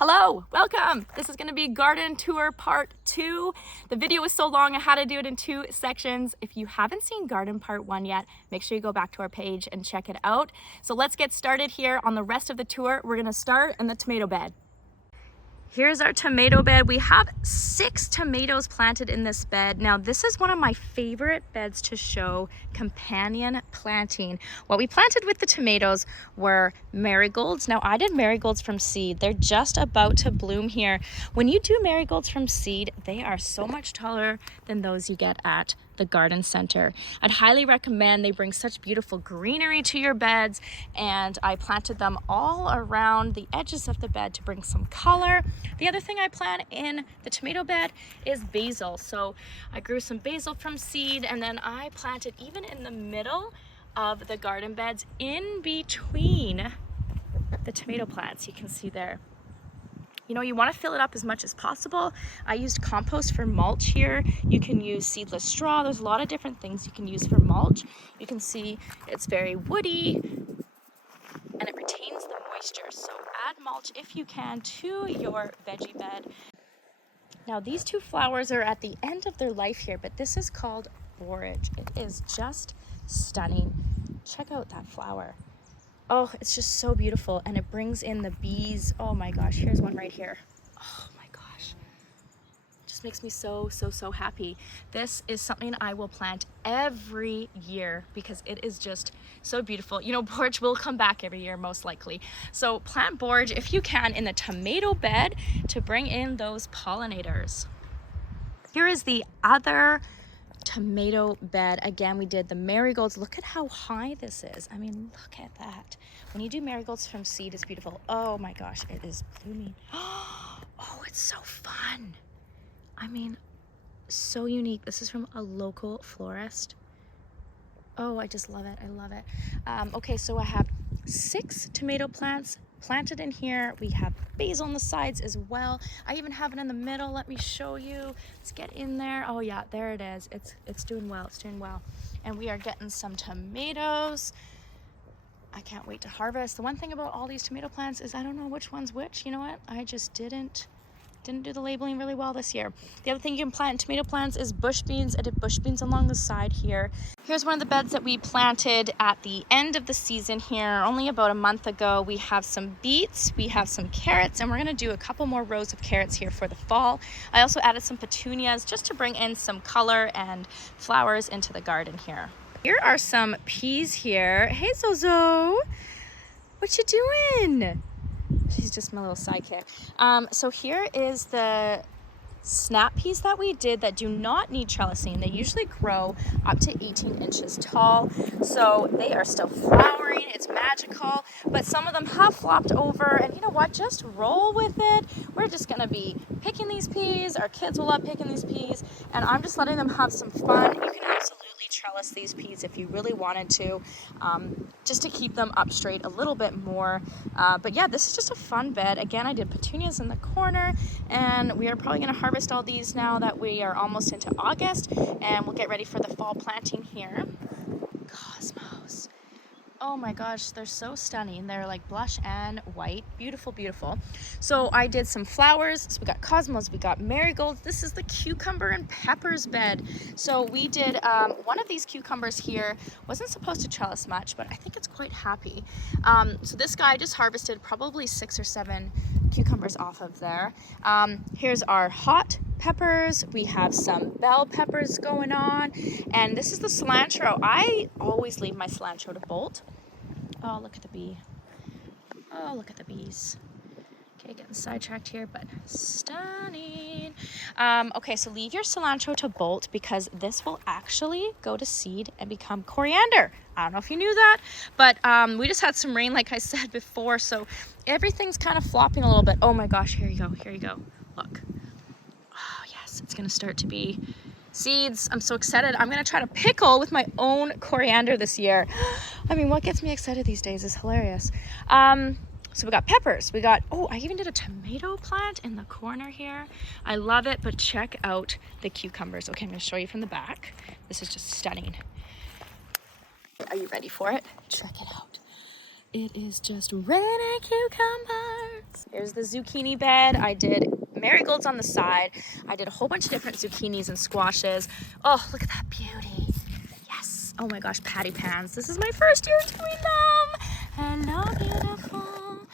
Hello, welcome. This is going to be garden tour part 2. The video was so long I had to do it in 2 sections. If you haven't seen garden part 1 yet, make sure you go back to our page and check it out. So let's get started here on the rest of the tour. We're going to start in the tomato bed. Here's our tomato bed. We have 6 tomatoes planted in this bed. Now this is one of my favorite beds to show companion planting. What we planted with the tomatoes were marigolds. Now I did marigolds from seed. They're just about to bloom here. When you do marigolds from seed, they are so much taller than those you get at the garden center. I'd highly recommend. They bring such beautiful greenery to your beds, and I planted them all around the edges of the bed to bring some color. The other thing I plant in the tomato bed is basil. So I grew some basil from seed, and then I planted even in the middle of the garden beds in between the tomato plants. You can see there. You know, you want to fill it up as much as possible. I used compost for mulch here. You can use seedless straw. There's a lot of different things you can use for mulch. You can see it's very woody and it retains the moisture. So add mulch if you can to your veggie bed. Now these 2 flowers are at the end of their life here, but this is called borage. It is just stunning. Check out that flower. Oh, it's just so beautiful, and it brings in the bees. Oh my gosh, here's one right here. Oh my gosh. It just makes me so happy. This is something I will plant every year because it is just so beautiful. You know, borage will come back every year, most likely. So plant borage if you can in the tomato bed to bring in those pollinators. Here is the other tomato bed. Again, we did the marigolds. Look at how high this is. I mean, look at that. When you do marigolds from seed, it's beautiful. Oh my gosh, it is blooming. Oh, it's so fun. I mean, so unique. This is from a local florist. Oh, I just love it. I love it. Okay, so I have 6 tomato plants planted in here. We have basil on the sides as well. I even have it in the middle. Let me show you. Let's get in there. Oh yeah, there it is. It's doing well. It's doing well. And we are getting some tomatoes. I can't wait to harvest. The one thing about all these tomato plants is I don't know which one's which. You know what? I just didn't do the labeling really well this year. The other thing you can plant in tomato plants is bush beans. I did bush beans along the side here. Here's one of the beds that we planted at the end of the season here, only about a month ago. We have some beets, we have some carrots, and we're gonna do a couple more rows of carrots here for the fall. I also added some petunias just to bring in some color and flowers into the garden here. Here are some peas here. Hey Zozo, what you doing? She's just my little sidekick. So here is the snap peas that we did that do not need trellising. They usually grow up to 18 inches tall. So they are still flowering. It's magical. But some of them have flopped over. And you know what? Just roll with it. We're just going to be picking these peas. Our kids will love picking these peas. And I'm just letting them have some fun. You can absolutely trellis these peas if you really wanted to, just to keep them up straight a little bit more. But yeah, this is just a fun bed. Again, I did petunias in the corner, and we are probably going to harvest all these now that we are almost into August, and we'll get ready for the fall planting here. Cosmos. Oh my gosh, they're so stunning. They're like blush and white. Beautiful, beautiful. So I did some flowers. So we got cosmos, we got marigolds. This is the cucumber and peppers bed. So we did one of these cucumbers here. Wasn't supposed to trellis much, but I think it's quite happy. So this guy just harvested probably 6 or 7 cucumbers off of there. Here's our hot peppers. We have some bell peppers going on, and this is the cilantro. I always leave my cilantro to bolt. Oh, look at the bee. Oh, look at the bees. Okay, getting sidetracked here, but stunning. Okay, so leave your cilantro to bolt because this will actually go to seed and become coriander. I don't know if you knew that, but we just had some rain, like I said before, so everything's kind of flopping a little bit. Oh my gosh, here you go, here you go. Look. Oh yes, it's gonna start to be seeds. I'm so excited. I'm gonna try to pickle with my own coriander this year. I mean, what gets me excited these days is hilarious. So we got peppers, we got, oh, I even did a tomato plant in the corner here. I love it, but check out the cucumbers. Okay, I'm gonna show you from the back. This is just stunning. Are you ready for it? Check it out. It is just red cucumbers. Here's the zucchini bed. I did marigolds on the side. I did a whole bunch of different zucchinis and squashes. Oh, look at that beauty. Yes. Oh my gosh, patty pans. This is my first year doing them. Hello, beautiful. Oh,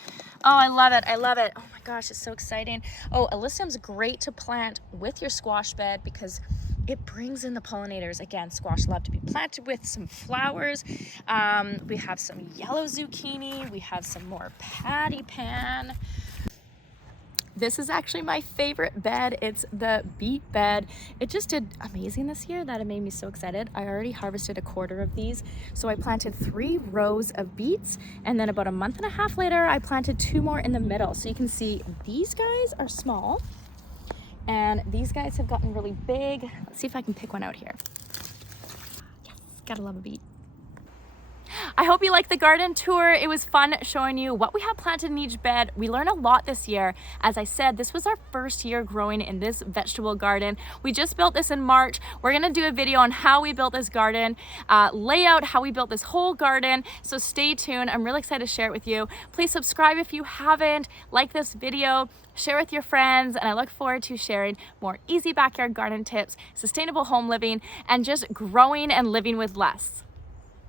I love it. I love it. Oh my gosh, it's so exciting. Oh, alyssum's great to plant with your squash bed because it brings in the pollinators. Again, squash love to be planted with some flowers. We have some yellow zucchini. We have some more patty pan. This is actually my favorite bed. It's the beet bed. It just did amazing this year that it made me so excited. I already harvested a quarter of these. So I planted 3 rows of beets, and then about a month and a half later, I planted 2 more in the middle. So you can see these guys are small and these guys have gotten really big. Let's see if I can pick one out here. Yes, gotta love a beet. I hope you liked the garden tour. It was fun showing you what we have planted in each bed. We learned a lot this year. As I said, this was our first year growing in this vegetable garden. We just built this in March. We're gonna do a video on how we built this garden, layout, how we built this whole garden. So stay tuned. I'm really excited to share it with you. Please subscribe if you haven't. Like this video, share with your friends, and I look forward to sharing more easy backyard garden tips, sustainable home living, and just growing and living with less.